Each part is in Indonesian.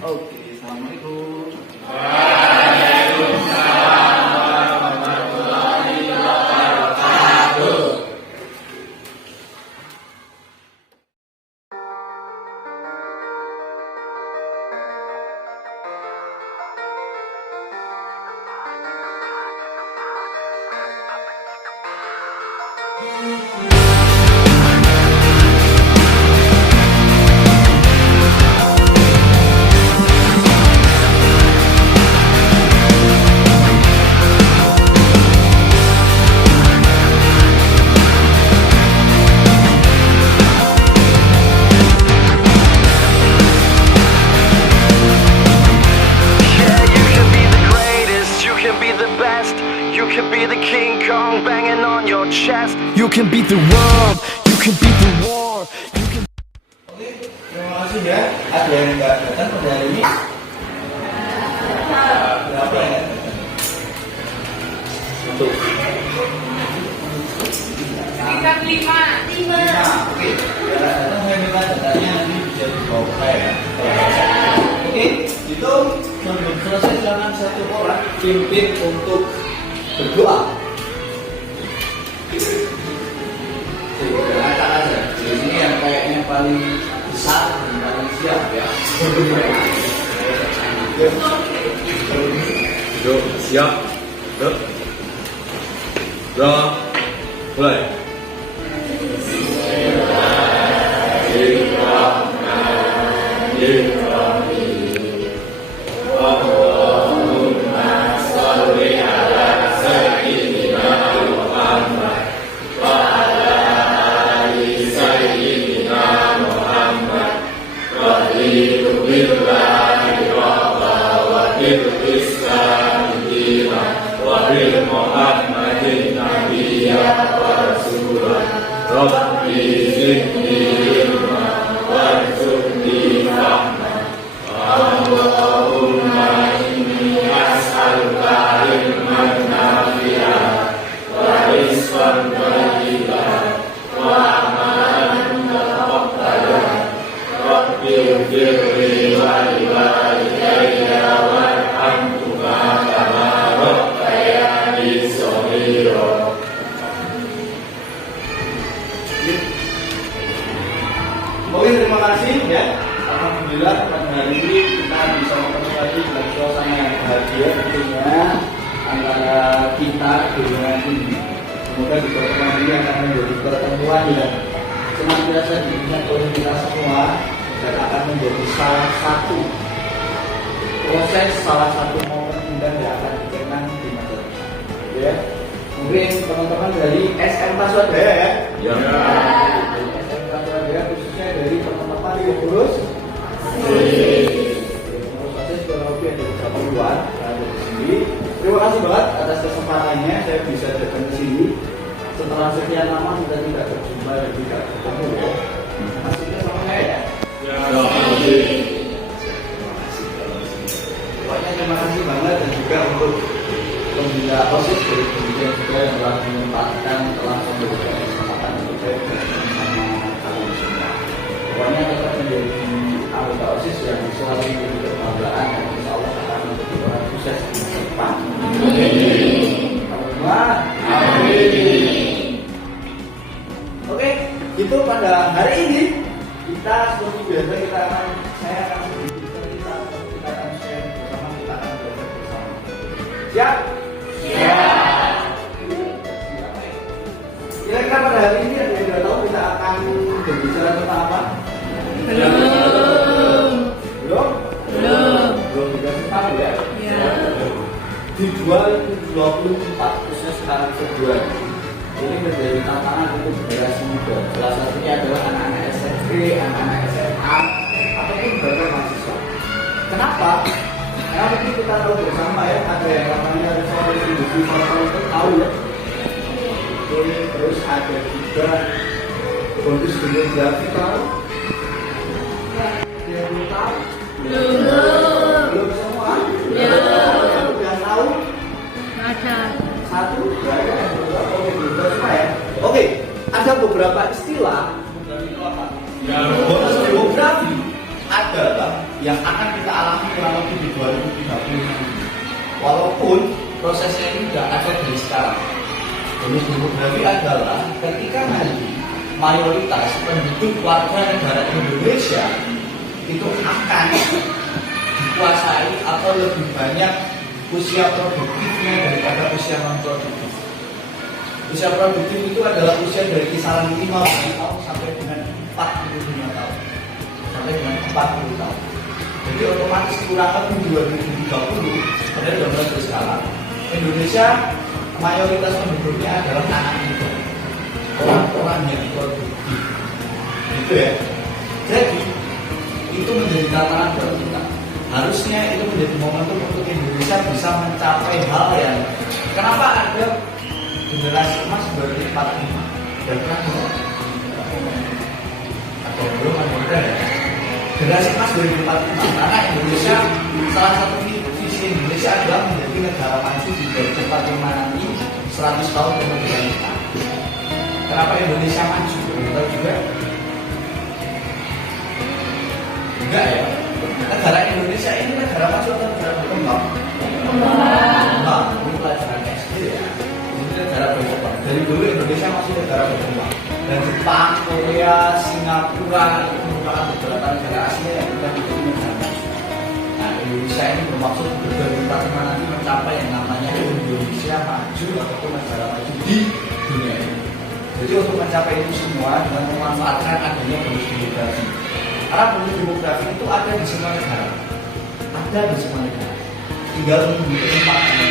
Oke, assalamualaikum. You can beat the world, you can beat the war, you can... Oke, terima kasih ya. Ada yang nggak datang pada hari ini? Berapa ya? Satu. Sekitar 5. Oke, ya datang saya minta datanya nanti bisa dibawa ke saya ya. Oke, itu sebelum selesai silakan satu orang pimpin untuk berdoa. Angkat aja. Ini yang kayaknya paling besar dan paling siap ya. Yuk, siap. Yuk. Doa. Mulai. Oke, terima kasih ya. Alhamdulillah pada hari ini kita bisa ketemu lagi dengan suasana yang bahagia tentunya antara kita dengan ini. Semoga di pertemuan ini akan menjadi pertemuan yang senantiasa diingat oleh kita semua dan akan menjadi salah satu proses, salah satu momen indah yang akan dikenang di masa depan. Ya, mungkin teman-teman dari SMK Swadaya ya. Ya. SMK Swadaya khususnya dari teman-teman yang lulus. Proses kurang lebih ada beberapa bulan ada di sini. Terima kasih banget atas kesempatannya saya bisa datang ke sini. Setelah sekian lama kita tidak berjumpa dan tidak bertemu ya. Masihnya sama saya ya. Pokoknya terima kasih banget dan juga untuk pembina OSIS dari pendidikan juga yang telah menyempatkan telah memberikan kesempatan untuk saya bersama kalian semua. Pokoknya tetap menjadi anggota OSIS yang selalu menjadi kebanggaan dan insya Allah akan menjadi orang sukses di masa depan. Amin. Oke, itu pada hari ini kita seperti biasa saya akan sedikit cerita atau kita akan share bersama, kita akan belajar bersama. Siap? Siap. Kira-kira pada hari ini ada yang sudah tahu kita akan berbicara tentang apa? Belum dikasih tahu ya? Di 2024 khususnya sekarang Februari ini menjadi tantangan untuk generasi muda. Salah satunya adalah anak-anak SMP, anak-anak SMA, ataupun bahkan mahasiswa. Kenapa? Karena mungkin kita tahu bersama ya, ada yang namanya revolusi industri 4.0 tahu ya. Oke, terus ada juga bonus demografi tahu. Ada yang belum tahu? Belum semua? Yang tahu? Satu, Oke, ada beberapa istilah bonus demografi adalah yang akan kita alami kurang lebih di 2030 nanti. Walaupun prosesnya ini sudah ada dari sekarang. Bonus demografi adalah ketika nanti mayoritas penduduk warga negara Indonesia itu akan dikuasai atau lebih banyak usia produktifnya daripada usia non produktif. Usia produktif itu adalah usia dari kisaran 50 tahun sampai dengan 45 tahun. Sampai dengan 40 tahun. Jadi otomatis kurang lebih 2030 pada zaman sekarang Indonesia mayoritas penduduknya adalah anak muda, orang-orang yang produktif, gitu ya. Jadi itu menjadi tantangan buat kita. Harusnya itu menjadi momentum untuk Indonesia bisa mencapai hal yang kenapa ada generasi emas 2045 dan atau belum ada ya. Generasi emas 2045 karena Indonesia salah satu visi Indonesia adalah menjadi negara maju di 2045 nanti 100 tahun kemudian kita. Kenapa Indonesia maju? Kita juga enggak ya. Negara Indonesia ini negara maju atau negara berkembang? Nah, ini pelajaran SD ya. Ini negara berkembang. Dari dulu Indonesia masih negara berkembang. Dan Jepang, Korea, Singapura itu merupakan beberapa negara Asia yang sudah menjadi negara maju. Nah, Indonesia ini bermaksud bagaimana nanti mencapai yang namanya Indonesia maju ataupun negara maju di dunia ini. Jadi untuk mencapai itu semua dengan memanfaatkan adanya bonus demografi. Karena bonus demografi itu ada di semua negara, ada di semua negara. Tinggal menunggu kesempatan.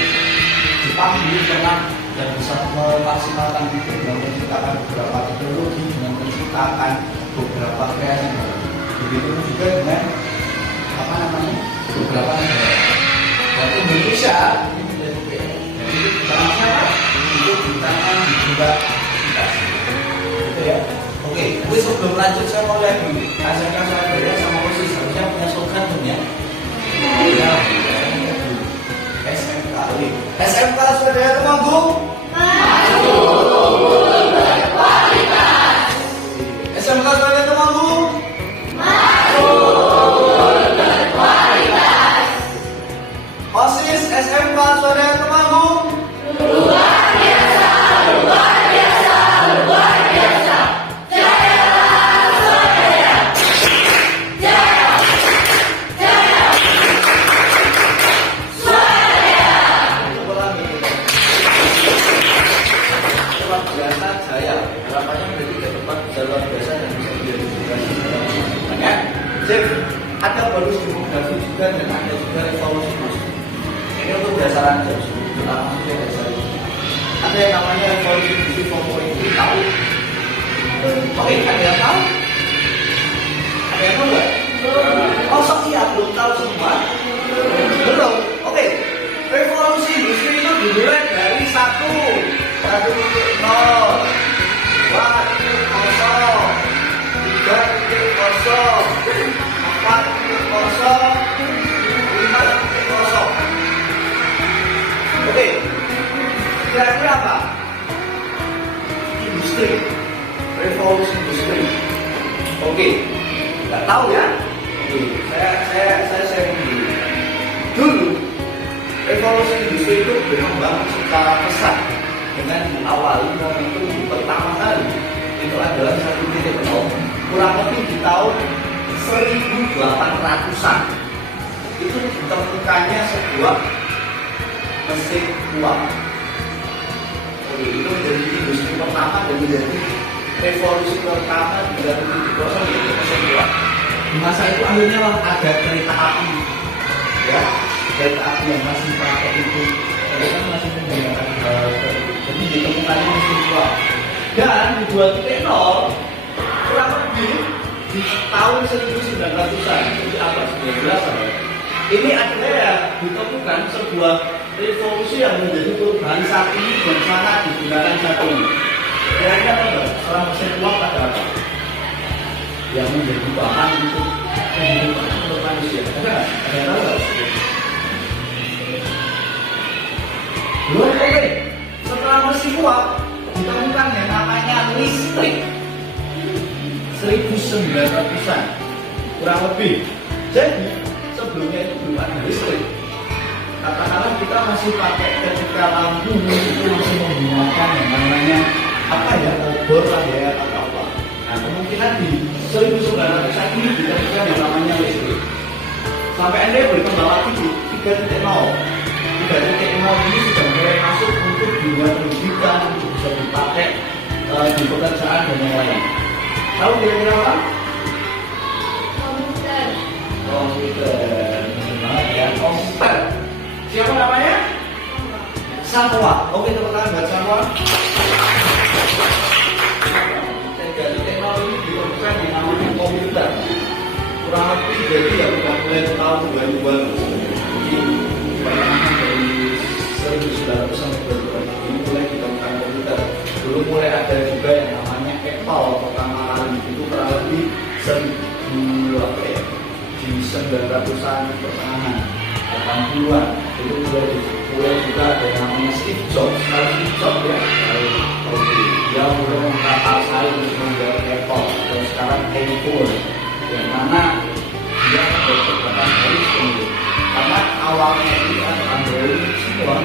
Jepang dulu pernah dan bisa memaksimalkan itu dengan menciptakan beberapa teknologi, dengan menciptakan beberapa kreasi. Begitu juga dengan beberapa negara. Dan Indonesia ini menjadi jadi bangsa untuk ditangkan juga kita. Gitu ya. Oke, sebelum lanjut saya mau lihat dulu. Asalkan saya beda sama posisi harusnya punya slogan dong ya. Ya, SMK. SMK Swadaya Temanggung. SMK Swadaya Temanggung. OSIS SMK Swadaya Temanggung. Luar biasa, luar biasa, luar biasa. Jaya Swadaya. Jaya. Jaya. Swadaya. Luar biasa jaya. Harapannya menjadi ke depan bisa luar biasa dan bisa menjadi generasi banyak. Sip. Ada bonus demografi juga dan ada juga revolusi masuk. Ini untuk dasar aja, terutama sudah dasar ini. Ada yang namanya revolusi industri 4.0 tahu? Oke, ada yang tahu? Ada yang tahu nggak? Oh, iya, belum tahu semua. Belum. Oke, revolusi industri itu dimulai dari 1.0, 2.0, 3.0, 4.0, 5.0. Oke, kira-kira apa? Industri, revolusi industri. Oke, nggak tahu ya? Oke, saya sharing dulu. Dulu, revolusi industri itu berkembang secara pesat dengan diawali momentum pertama kali itu adalah satu titik nol kurang lebih di tahun 1800-an. Itu ditemukannya sebuah mesin uap. Oke, itu menjadi industri pertama dan menjadi revolusi pertama di dalam proses yaitu mesin uap. Di masa itu akhirnya ada kereta api, ya, kereta api yang masih pakai itu, kan masih menggunakan jadi ditemukannya mesin uap. Dan di 2.0 kurang lebih di tahun 1900-an, jadi abad 19 ya. Ini akhirnya ditemukan sebuah revolusi yang menjadi perubahan saat ini dan sangat digunakan saat ini. Kira-kira apa? Setelah mesin uap ada apa? Yang menjadi bahan untuk kehidupan untuk manusia. Ada yang tahu nggak? Belum. Oke. Setelah mesin uap ditemukan yang namanya listrik. 1900-an kurang lebih. Jadi sebelumnya itu belum ada listrik. Katakanlah kita masih pakai ketika lampu itu masih menggunakan yang namanya apa ya, obor lah ya atau apa. Nah kemungkinan di 1900-an ini ditemukan yang namanya listrik. Sampai Anda berkembang lagi di 3.0. 3.0 ini sudah mulai masuk untuk dunia pendidikan, untuk bisa dipakai di pekerjaan dan yang lain. Tahu kira-kira apa? Komputer. Ya, komputer. Siapa namanya? Samuel. Oke, tepuk tangan buat Samuel. Teknologi ini ditemukan yang namanya komputer. Kurang lebih jadi ya udah mulai tahun 2000-an. Jadi pertengahan dari 1900 sampai 2000 ini mulai ditemukan komputer. Dulu mulai ada juga yang namanya Apple pertama kali itu kurang lebih 1900-an pertengahan 80-an itu mulai juga ada yang namanya Steve Jobs. Steve Jobs ya, dia mulai mengkapasai untuk membuat Apple dan sekarang iPhone, yang mana dia berkembang dari sini. Karena awalnya ini ada Android semua,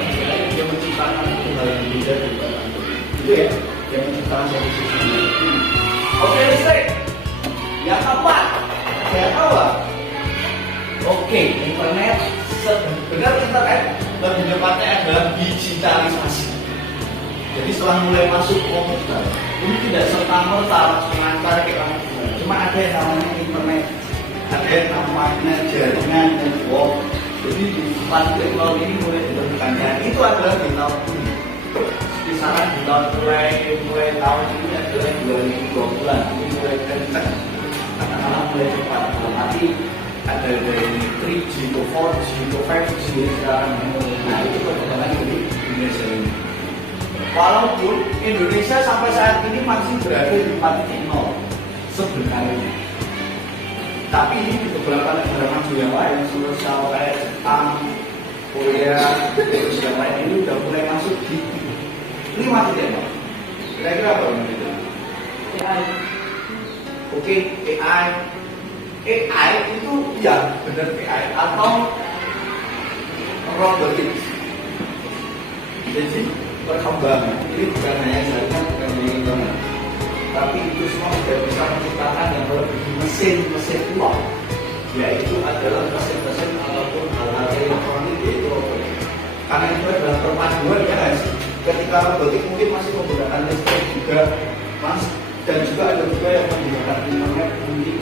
dia menciptakan hal yang berbeda daripada Android. Itu ya, dia menciptakan satu sistem. Oke, listrik. Yang keempat, saya tahu lah. Oke, internet. Benar, internet lebih tepatnya adalah digitalisasi. Jadi setelah mulai masuk komputer, ini tidak serta-merta langsung lancar kayak orang. Cuma ada yang namanya internet, ada yang namanya jaringan network. Jadi di teknologi ini mulai ditemukan, dan itu adalah di tahun ini. Kisaran di tahun mulai tahun ini adalah 2020-an. Ini mulai kencang, katakanlah mulai cepat. Nanti ada dari 3G ke 4G ke 5G sekarang. Nah itu perkembangan di Indonesia ini. Walaupun Indonesia sampai saat ini masih berada di 4.0 sebenarnya, tapi di beberapa negara maju yang lain, seperti kayak Jepang, Korea, terus yang lain ini udah mulai masuk di 5.0. Kira-kira apa itu? AI. Oke, AI. AI itu ya benar AI atau robotics. Jadi perkembangan ini bukan hanya jaringan, bukan hanya internet, tapi itu semua sudah bisa menciptakan yang lebih mesin uang, yaitu adalah mesin-mesin ataupun hal-hal elektronik, yaitu robotik. Karena itu adalah perpaduan ya guys. Ketika robotik mungkin masih menggunakan listrik juga, mas, dan juga ada juga yang menggunakan internet mungkin.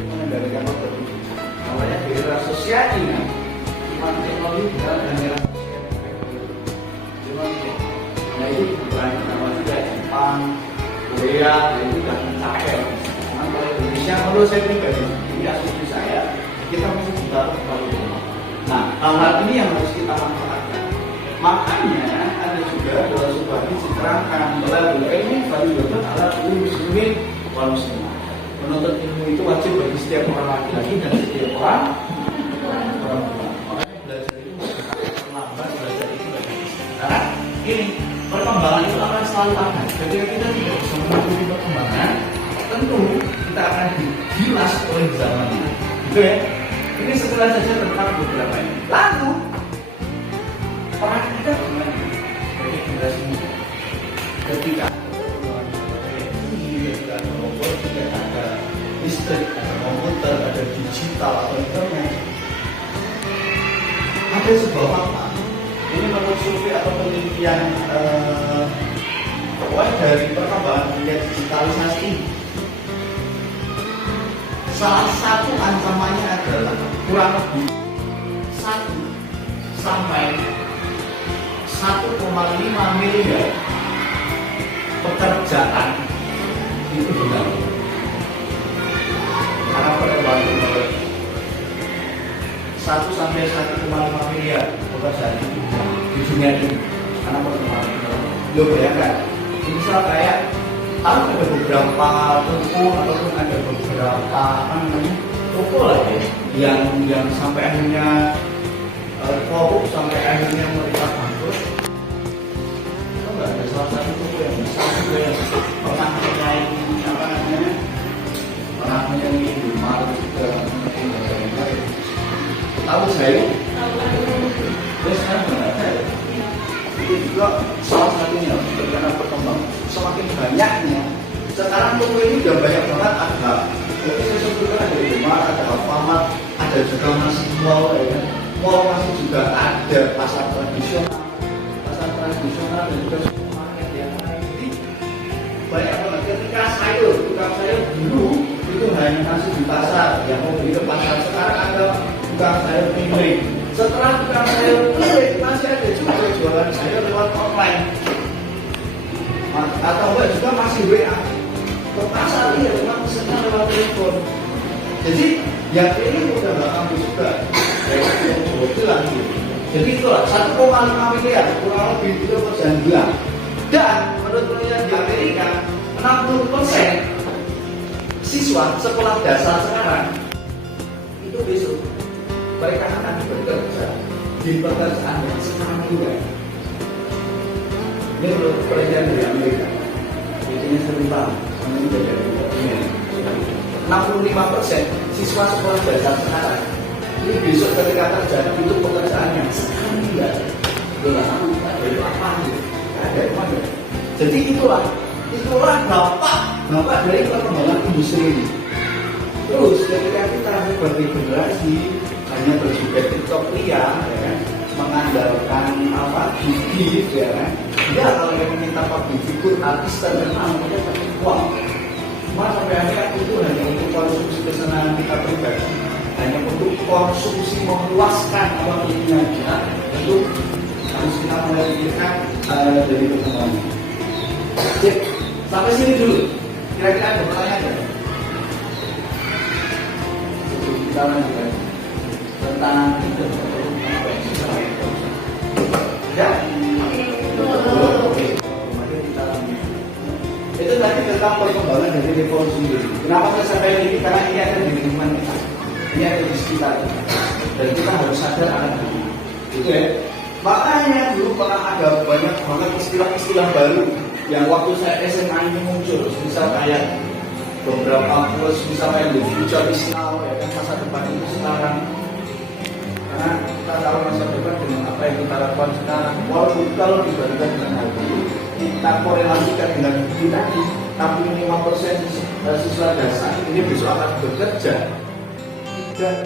Mengendalikan robotik. Namanya di era sosial ini, teknologi dalam era nah itu bukan nama juga Jepang, Korea, itu sudah mencapai. Nah, kalau Indonesia, menurut saya pribadi, ini asumsi saya, kita masih bertaruh terlalu lama. Nah, hal ini yang harus kita manfaatkan. Makanya ada juga dalam sebuah hadis diterangkan bahwa ini fardhun ala kulli muslimin wal muslimah. Menuntut ilmu itu wajib bagi setiap orang laki-laki dan setiap orang perempuan. Makanya belajar itu terlambat, belajar itu tidak bisa. Karena ini perkembangan itu akan selalu ada. Ketika kita tidak bisa mengikuti perkembangan, tentu kita akan digilas oleh zamannya. Gitu ya. Ini sekilas saja tentang beberapa ini. Lalu orang kita gimana? Dari generasi muda. Ketika ada robot, tidak ada listrik, ada komputer, ada digital atau internet, ada sebuah fakta. Ini menurut survei atau penelitian dari perkembangan dunia digitalisasi ini. Salah satu ancamannya adalah kurang lebih 1 sampai 1,5 miliar pekerjaan itu hilang karena perkembangan teknologi. 1 sampai 1,5 miliar pekerjaan itu di dunia ini karena perkembangan teknologi. Lo bayangkan, misal kayak ada beberapa toko ataupun ada beberapa toko lah ya yang sampai akhirnya korup, sampai akhirnya mereka bangkrut. Coba ada salah satu toko yang besar juga yang pernah menyaingi apa namanya, pernah menyaingi Indomaret juga. Tahu saya? Terus sekarang nggak ada. Itu juga salah satunya karena perkembangan semakin banyaknya. Sekarang toko ini udah banyak banget ada. Jadi saya sebutkan ada Indomaret, ada Alfamart, ada juga masih mall, ya kan? Mall masih juga ada pasar tradisional dan juga supermarket yang lain. Jadi banyak banget. Ketika tukang sayur dulu itu hanya masih di pasar, yang mau beli ke pasar. Sekarang ada tukang sayur keliling. Setelah tukang sayur keliling masih ada juga jualan sayur lewat online. Atau enggak juga masih WA. Ke pasar iya, cuma pesennya lewat telepon. Jadi yang ini udah nggak mampu juga. Kayak yang bilang gitu. Jadi itulah 1,5 miliar kurang lebih itu persen bulan. Dan menurut penelitian di Amerika 60% siswa sekolah dasar sekarang itu besok mereka akan bekerja di pekerjaan yang sekarang juga. Ini menurut penelitian dari Amerika. Intinya sebentar. 65% siswa sekolah dasar sekarang ini besok ketika kerja itu pekerjaan yang sekarang tidak itu apa gitu, ada apa. Jadi itulah dampak dari perkembangan industri ini. Terus ketika kita sebagai generasi hanya berjoget TikTok ya kan, mengandalkan gigi ya kan, ya kalau yang minta public figure artis terkenal mereka pakai uang. Cuma sampai akhirnya itu hanya untuk konsumsi kesenangan kita pribadi, hanya untuk konsumsi memuaskan orang ini aja. Itu harus kita mulai pikirkan dari perkembangan. Oke, sampai sini dulu. Kira-kira ada pertanyaan nggak? Kita lanjutkan tentang itu. Ya. Oke. Mari kita lanjut. Itu tadi tentang perkembangan dari revolusi industri. Kenapa saya sampaikan ini? Karena ini ada di lingkungan kita, ini ada di sekitar kita, dan kita harus sadar akan hal ini. Gitu ya. Makanya dulu pernah ada banyak banget istilah-istilah baru yang waktu saya SMA ini muncul. Misal kayak beberapa plus, misalnya the future is now, ya kan, masa depan itu sekarang. Karena kita tahu masa depan dengan apa yang kita lakukan sekarang. Walaupun kalau dibandingkan dengan hal itu, kita korelasikan dengan bukti tadi, tapi 5% siswa dasar ini besok akan bekerja dan